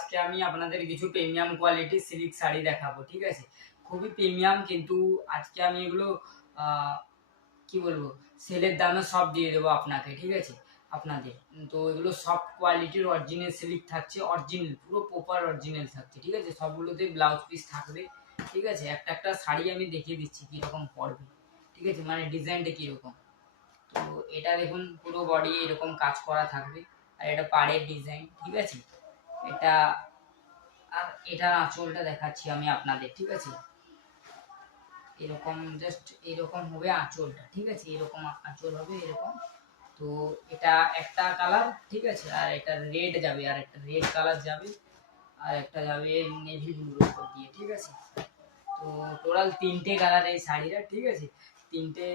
আজকে আমি আপনাদের কিছু প্রিমিয়াম কোয়ালিটির সিল্ক শাড়ি দেখাবো, ঠিক আছে। খুবই প্রিমিয়াম, কিন্তু আজকে আমি এগুলো কি বলবো, সেলের দামে সব দিয়ে দেবো আপনাকে, ঠিক আছে। আপনাদের তো এগুলো সফট কোয়ালিটির অরিজিনাল সিল্ক থাকছে, অরিজিনাল পুরো প্রপার অরিজিনাল থাকছে, ঠিক আছে। সবগুলোতে ব্লাউজ পিস থাকবে, ঠিক আছে। একটা একটা শাড়ি আমি দেখিয়ে দিচ্ছি কীরকম পড়বে, ঠিক আছে, মানে ডিজাইনটা কীরকম। তো এটা দেখুন, পুরো বডি এরকম কাজ করা থাকবে, আর এটা পাড়ের ডিজাইন, ঠিক আছে। এটা আর এটার আঁচলটা দেখাচ্ছি আমি আপনাদের, ঠিক আছে। এরকম জাস্ট এরকম হবে আঁচলটা, ঠিক আছে। এরকম আঁচল হবে এরকম। তো এটা একটা কালার, ঠিক আছে, আর এটা রেড যাবে, আর একটা রেড কালার যাবে, আর একটা যাবে নেভি ব্লুর উপর দিয়ে, ঠিক আছে। তো টোটাল তিনটে কালার এই শাড়িটা, ঠিক আছে। তিনটে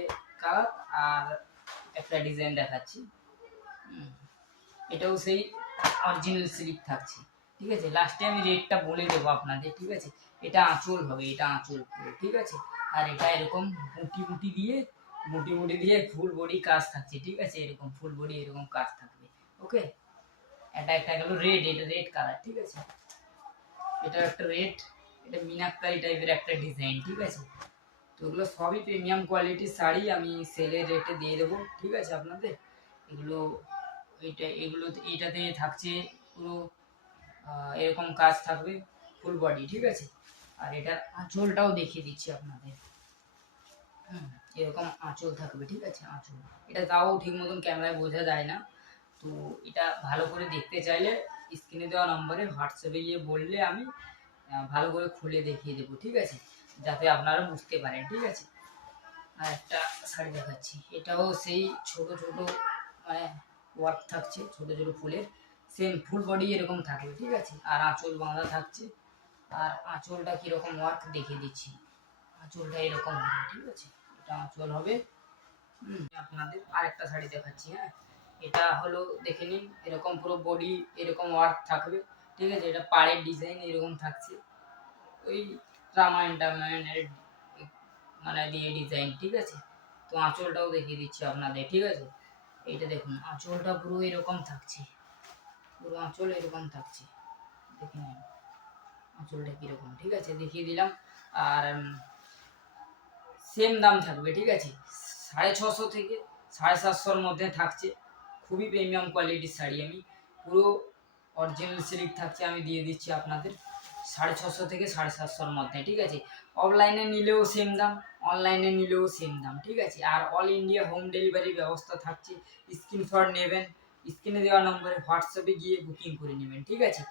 কালার আর একটা ডিজাইন দেখাচ্ছি। এটাও সেই অরিজিনাল সিল্ক থাকছে, ঠিক আছে। লাস্টে আমি রেটটা বলে দেবো আপনাদের, ঠিক আছে। এটা আঁচল হবে, এটা আঁচল পুরো, ঠিক আছে। আর এটা এরকম মুটি মুটি দিয়ে ফুল বডি কাজ থাকছে, ঠিক আছে। এরকম ফুল বডি এরকম কাজ থাকবে, ওকে। এটা একটা গেল রেড, এটা রেড কালার, ঠিক আছে। এটা একটা রেড, এটা মিনাক্কারি টাইপের একটা ডিজাইন, ঠিক আছে। তো এগুলো সবই প্রিমিয়াম কোয়ালিটির শাড়ি, আমি সেলের রেটে দিয়ে দেবো, ঠিক আছে আপনাদের। এগুলো এইটাতে থাকছে পুরো এরকম কাজ থাকবে, ফুল বডি, ঠিক আছে। আর এটার আঁচলটাও দেখিয়ে দিচ্ছি আপনাদের। এরকম আঁচল থাকবে, ঠিক আছে। আঁচল এটা তাও ঠিক মতন ক্যামেরায় বোঝা যায় না। তো এটা ভালো করে দেখতে চাইলে স্ক্রিনে দেওয়া নম্বরে হোয়াটসঅ্যাপে গিয়ে বললে আমি ভালো করে খুলে দেখিয়ে দেবো, ঠিক আছে, যাতে আপনারা বুঝতে পারেন, ঠিক আছে। আর একটা শাড়ি দেখাচ্ছি, এটাও সেই ছোট ছোট মানে ওয়ার্ক থাকছে, ছোট ছোট ফুলের, সেম ফুল বডি এরকম থাকবে, ঠিক আছে। আর আঁচল বাঁধা থাকছে, আর আঁচলটা কীরকম ওয়ার্ক দেখিয়ে দিচ্ছি। আঁচলটা এরকম হবে, ঠিক আছে। এটা আঁচল হবে। আপনাদের আরেকটা শাড়ি দেখাচ্ছি, হ্যাঁ। এটা হলো দেখে নিন, এরকম পুরো বডি এরকম ওয়ার্ক থাকবে, ঠিক আছে। এটা পাড়ের ডিজাইন এরকম থাকছে, ওই টামায়ণের মানে দিয়ে ডিজাইন, ঠিক আছে। তো আঁচলটাও দেখিয়ে দিচ্ছি আপনাদের, ঠিক আছে। এইটা দেখুন, আঁচলটা পুরো এরকম থাকছে, পুরো আঁচল এরকম থাকছে, দেখে নিন আঁচলটা কীরকম, ঠিক আছে, দেখিয়ে দিলাম। আর সেম দাম থাকবে, ঠিক আছে। 650 থেকে 750-র মধ্যে থাকছে। খুবই প্রিমিয়াম কোয়ালিটির শাড়ি, আমি পুরো অরিজিনাল সিল্ক থাকছে, আমি দিয়ে দিচ্ছি আপনাদের 650 থেকে 750-র মধ্যে, ঠিক আছে। অফলাইনে নিলেও সেম দাম, অনলাইনে নিলেও সেম দাম, ঠিক আছে। আর অল ইন্ডিয়া হোম ডেলিভারি ব্যবস্থা থাকছে। স্ক্রিনশট নেবেন, স্ক্রিনে দেওয়া নম্বরে হোয়াটসঅ্যাপে গিয়ে বুকিং করে নেবেন, ঠিক আছে।